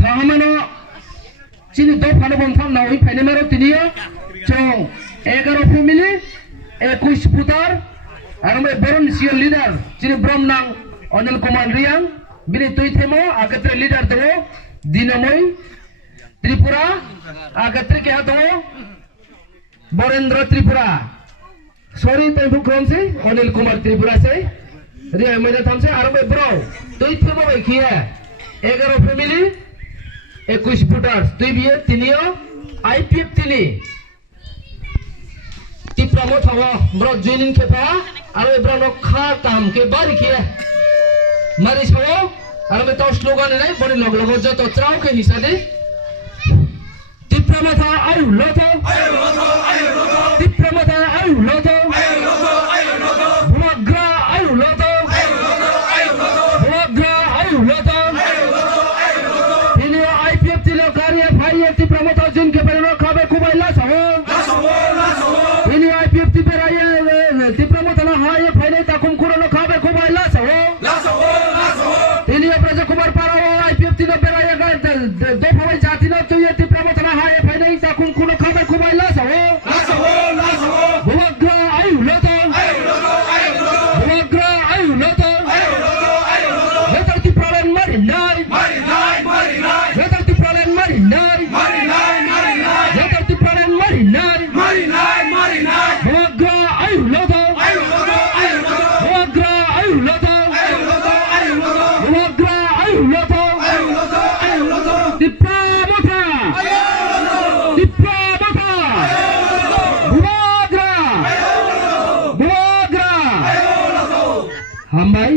Thamano Chini do Panabon Tham now in Panamero Tidio, Chong, Egaro family, Ekush Putar, Arame Baron Sia leader, Chini Bromnang, Onel Comandriang, Bini Tuitemo, Agatre leader Tamo, Dinamoy, Tripura, Agatri Kato, Borendra Tripura. Sorry, time for Kronsi, Onel Kumar Tripura say, Ria Meda Thamse, Arame Bro, Tuitemo here, Egaro family. 21 ফুটার তুই বিয়ে তিনিও IPF তিনি টিপ্রামো থাও ব্র জুইনিন খেপা আর ব্র নখা কাম কে বারি কে মারি ছাও আর মে তো slogan নাই বড়ি লগ লগ যত ত্রাও কে হিসাবে টিপ্রামো থা আয়ু লতো টিপ্রামো থা আয়ু লতো ভুমাগ্রা আয়ু লতো ভুমাগ্রা আয়ু লতো Promoter Jin ke pare no khabe kubai la saho ini IPF ti peraye ti promoter na haye phaile ta kum kuro no khabe kubai la saho ini Praja Kumar para IPF ti no peraye ga do phawai jati no tu ye ti promoter na haye phaile ta kum kuro khabe kubai la saho bhumagra ayu loto bhumagra ayu loto letar ti problem mari nai letar ti problem mari nai Hambai